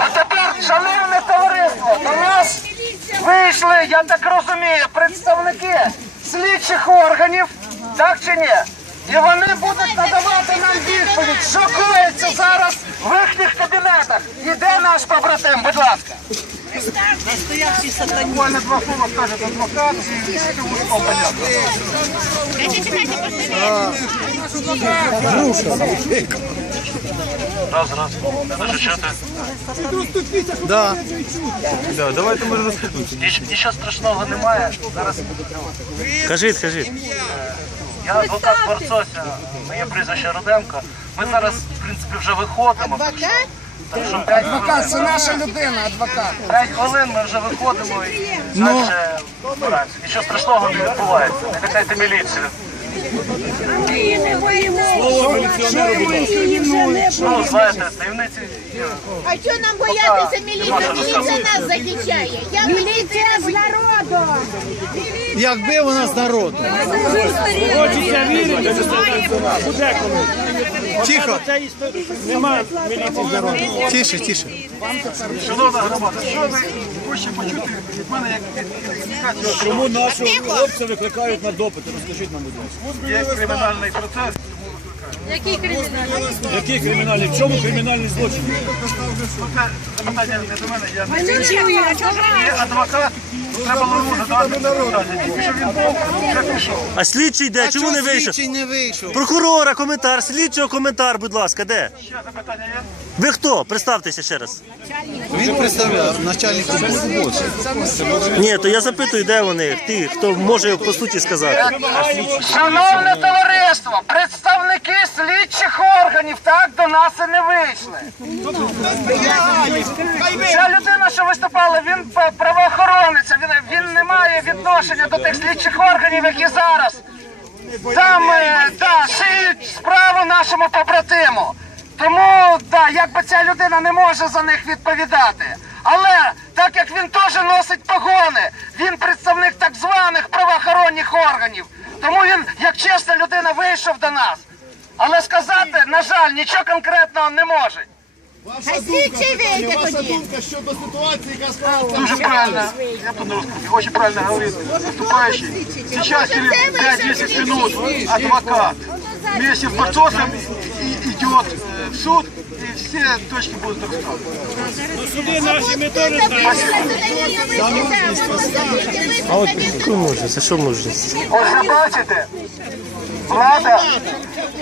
А тепер, шановне товариство, до нас вийшли, я так розумію, представники слідчих органів, так чи ні? І вони будуть надавати нам відповідь, що коїться зараз в їхніх кабінетах. Іде наш побратим, будь ласка. Настоящий сатаніст. Буквально два слова скажет адвокат і всьому слово понятно. Раз, раз. Може? Да. Да, давайте розкажіть. Ніч- Нічого страшного немає. Зараз Кажіть, кажіть. я адвокат Барцося, моє прізвище Руденко. Ми зараз, в принципі, вже виходимо. Адвокат? Так що 5 Адвокат, це наша людина, адвокат. 5 хвилин ми вже виходимо і далі збираємося. Нічого страшного не відбувається. Не лякайте міліцію. Ну, знаєте, таємниці. А що нам боятися міліція? Міліція нас захищає. Я міліція з народу. Якби у нас народ. Тихо. Немає міліції. Тише, тише. Шановна громада, що ви хочете почути від мене як від? Чому нашого хлопця викликають на допити? Розкажіть нам, будь ласка. Є кримінальний процес. Який кримінальний? В чому кримінальний злочин? Не до мене, я не Є адвокат, треба було задавати питання. Що він був, вже пішов. А слідчий де? Чому не вийшов? Слідчий не вийшов. Прокурора, коментар, слідчого коментар, будь ласка, де? Ще запитання є? Ви хто? Представтеся ще раз. Він представляв начальника СБУ. Ні, то я запитую, де вони, ті, хто може по суті сказати. Шановне товариство, представники слідчих органів так до нас і не вийшли. Ця людина, що виступала, він правоохоронець, він, він не має відношення до тих слідчих органів, які зараз там да, шиють справу нашому побратиму. Тому да, якби ця людина не може за них відповідати. Але так як він теж носить погони, він представник так званих правоохоронних органів. Тому він, як чесна людина, вийшов до нас. Але сказати, на жаль, нічого конкретного не може. Хай слідчий вийде тоді. Дуже правильно, я по-русски, очень правильно говорит выступающий. Сейчас через 5-10 минут адвокат вместе с Барцовым и- идет э, в суд, и все точки будут расставлены. Суди наші ми теж знаємо. А от яку мужність? А що мужність? Ось ви бачите, влада,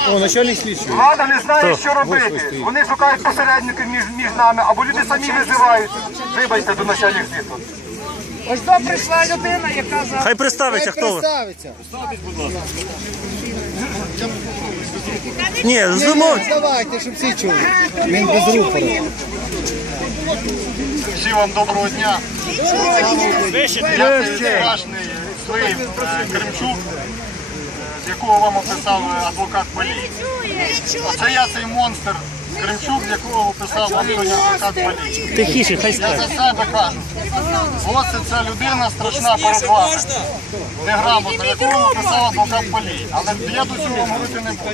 О, начальник слідчий. влада не знає, що робити. Вони шукають посередників між, між нами, або люди самі визивають. Вибачте до начальних звіту. Ось до прийшла людина, яка за Хай представиться, хто ви. Представиться. Ні, замовчте. Давайте, щоб всі чули. Він без рупору. Всім вам доброго дня. Я цей страшний слив е, Кремчук, якого вам описав адвокат поліції. Оце я цей монстр Кремчук, з якого описав вам сьогодні адвокат поліції. Тихіше, хай Я за себе кажу. Ось це ця людина страшна перед вами. Неграмотна, якого описав адвокат поліції. Але я до цього говорити не буду.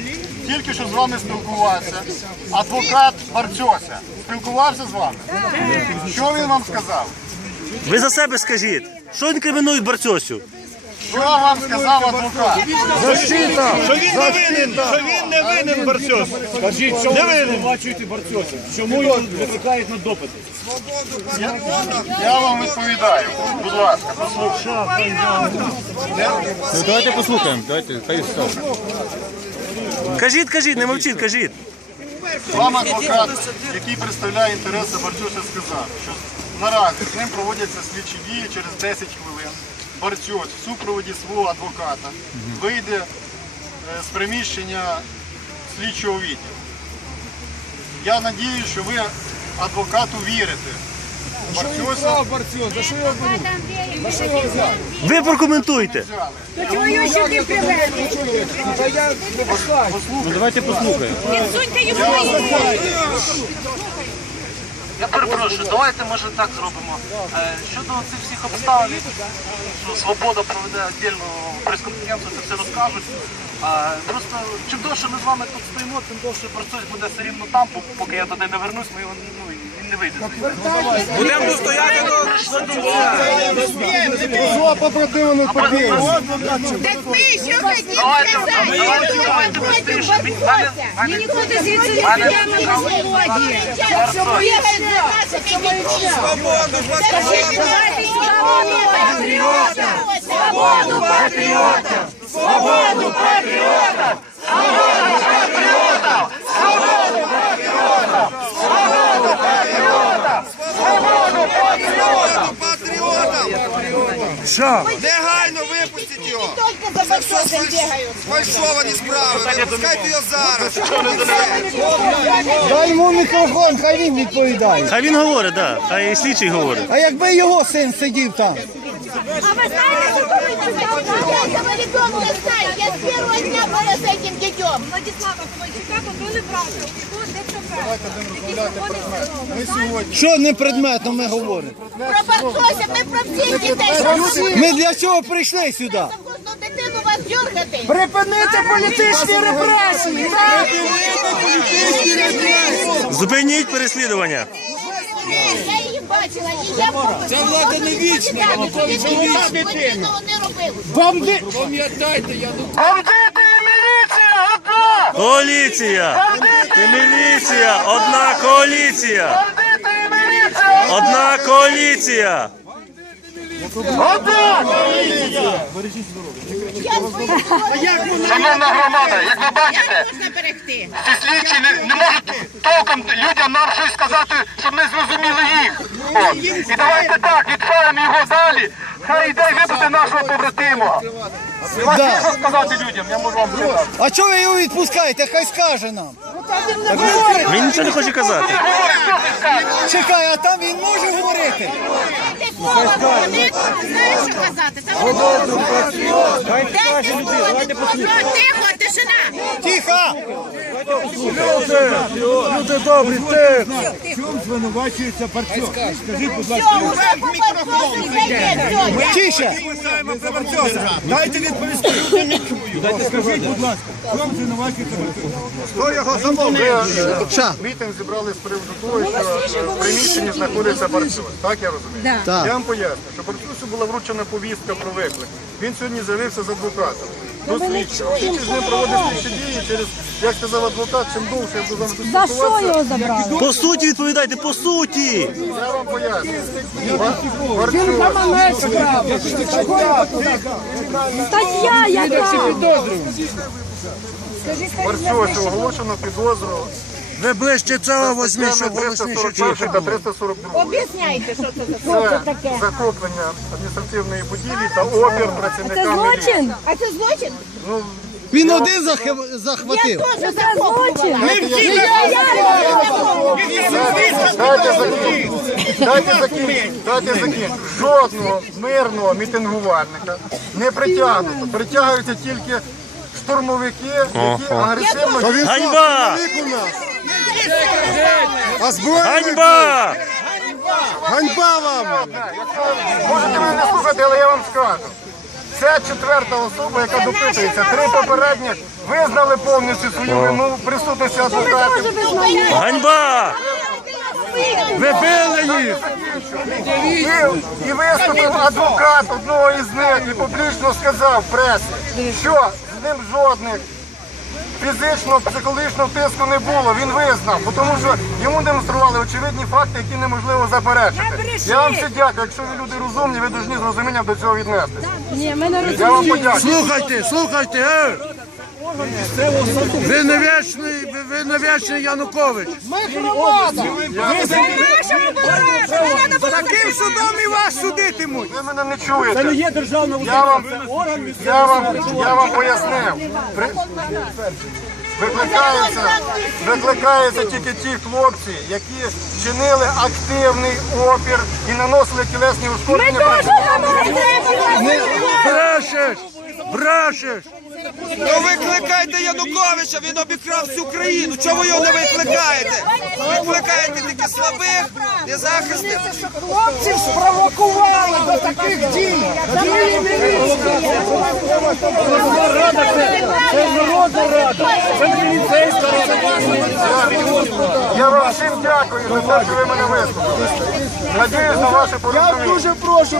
Тільки що з вами спілкувався. Адвокат Барцьося. Спілкувався з вами. Що він вам сказав? Ви за себе скажіть. Що він інкримінують Барцьосю? Що вам сказав адвокат? Що він не винен, що він не винен Барцьос. Скажіть, що ви звинувачуєте Барцьоса? Чому його викликають на допити? Я, я вам відповідаю. Будь ласка, послухайте. Ну давайте послухаємо, давайте, хай скаже. Кажіть, кажіть, не мовчіть, кажіть. Вам адвокат, який представляє інтереси Барцюша, сказав, що наразі з ним проводяться слідчі дії через 10 хвилин. Барцюк в супроводі свого адвоката вийде е, з приміщення слідчого відділу. Я надію, що ви адвокату вірите. Барцюса Ви прокоментуйте. Чого сюди привезли? Ну давайте послухаємо. Підсуньте йому Я перепрошую, давайте може так зробимо. Е, Щодо цих всіх обставин, що Свобода проведе віддільну прес-конференцію, це все розкажуть. А, просто чим довше ми з вами тут стоїмо, тим довше процес буде все рівно там, поки я туди не вернусь, ми його ну, не вийде. Будемо стояти до Що побратими не побіг? Так ми що Давайте, сказати? давайте, проти мене- Нікуди звідси не підемо на свободі. Бігають за нашими дітьми. Скажіть, давайте свободу патріотам! Свободу патріотам! Свободу патріотам! Негайно випустіть його! Тільки за Барбосом бігають. Фальшовані справи! Випускайте його зараз! Дай йому мікрофон, хай він відповідає. Хай він говорить, да. Хай і слідчий говорить. А якби його син сидів там? А вы знаете, что вы Я этого ребенка знаю. Я с первого дня была с этим детем. Владислава Ковальчука побили брата, у якого ДЦП, який проходить Що не предметно ми говоримо? Про Баркося, ми про всіх дітей. Ми для чого прийшли сюди? За кожну дитину вас дергати. Припинити політичні репресії! Зупиніть переслідування. Я її бачила, і я Ця влада не вічна, я ніколи не вічна. не робив. Бандити і міліція одна! Коаліція! І міліція! Одна коаліція! Одна коаліція! Одна! Я свої Шановна громада, як ви бачите, можна берегти. ці слідчі не, не можуть толком людям нам щось сказати, щоб ми зрозуміли їх. От. І давайте так, відправимо його далі. Хай йде і випити нашого побратима. Да. що сказати людям, я можу вам сказати. А чого ви його відпускаєте? Хай скаже нам. Він нічого не хоче казати. Чекай, а там він може говорити? Дайте слово, вони знаєш, що казати. Там Дайте слово. Тихо! Люди добрі, тихо! Все, уже по Баркосу зайде. Все, Тише! Дайте відповісти, люди не чують. Дайте скажіть, будь ласка, чому звинувачуєте Хто його замовив? Мітинг зібрали з приводу того, що в приміщенні знаходиться Барцюк. Так я розумію? Я вам поясню, що Барцюсу була вручена повістка про виклик. Він сьогодні з'явився з адвокатом. До слідчого. Слідчий з ним проводить слідчі дії через, як сказав адвокат, чим довше я буду з вами його спілкуватися, По суті відповідайте, по суті! я вам поясню. Барцюк. Стаття яка? Барцюсу оголошено підозру. Ви ближче цього візьміть, щоб голосніше 341 та 342. Об'ясняйте, що це за Це захоплення адміністративної будівлі та опір працівникам міліції. А це злочин? Він один захи- захватив. Теж захоплювала. Дайте закінчити. Дайте закінчити. Дайте закінчити. Жодного мирного мітингувальника не притягнуто. Притягуються тільки штурмовики, які агресивно Ганьба! Ганьба! Ганьба вам! Можете мене не слухати, але я вам скажу. Це четверта особа, яка допитується. Три попередніх визнали повністю свою вину присутності адвокатів. Ганьба! Ви били їх! І, і виступив адвокат одного із них і публічно сказав в пресі, що з ним жодних фізичного, психологічного тиску не було. Він визнав, бо тому що йому демонстрували очевидні факти, які неможливо заперечити. Я вам все дякую. Якщо ви люди розумні, ви повинні з розумінням до цього віднести. Ні, ми не Я вам подякую. Слухайте, слухайте, е! Ви не вічний, ви, ви не вічний Янукович. Таким судом і вас судитимуть. Ви мене не чуєте. Це не є державна Я вам, орган я вам, я вам пояснив. При... Викликаються, викликаються тільки ті хлопці, які вчинили активний опір і наносили тілесні ушкодження. Брешеш! Брешеш! То викликайте Януковича, він обікрав всю країну. Чого ви його не викликаєте? Викликаєте тільки слабих, незахисних. Хлопців спровокували до таких дій. Міліції. Я вам всім дякую за те, що ви мене вислухали. Надіюсь на ваше порозуміння. Я дуже прошу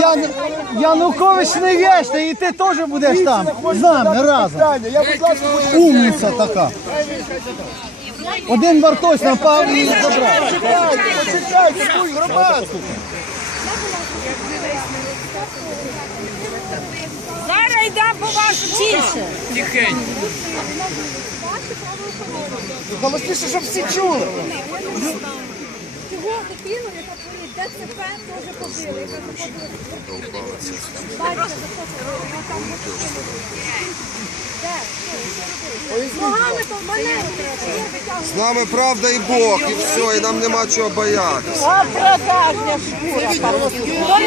Ян... Янукович не вічний, і ти теж будеш там. З нами разом. Умниця така. Один Бартось напав і забрав. Почекайте, будь громадську. Зараз йдемо по вашу тіше. Голосніше, щоб всі чули. Цього дитину, яка творить ДЦП, теж побили. Яка заходила. Бачите, заходила, вона там не Де? Що? Ногами то в мене витягую. З нами правда і Бог, і все, і нам нема чого боятися. А продажня шкура.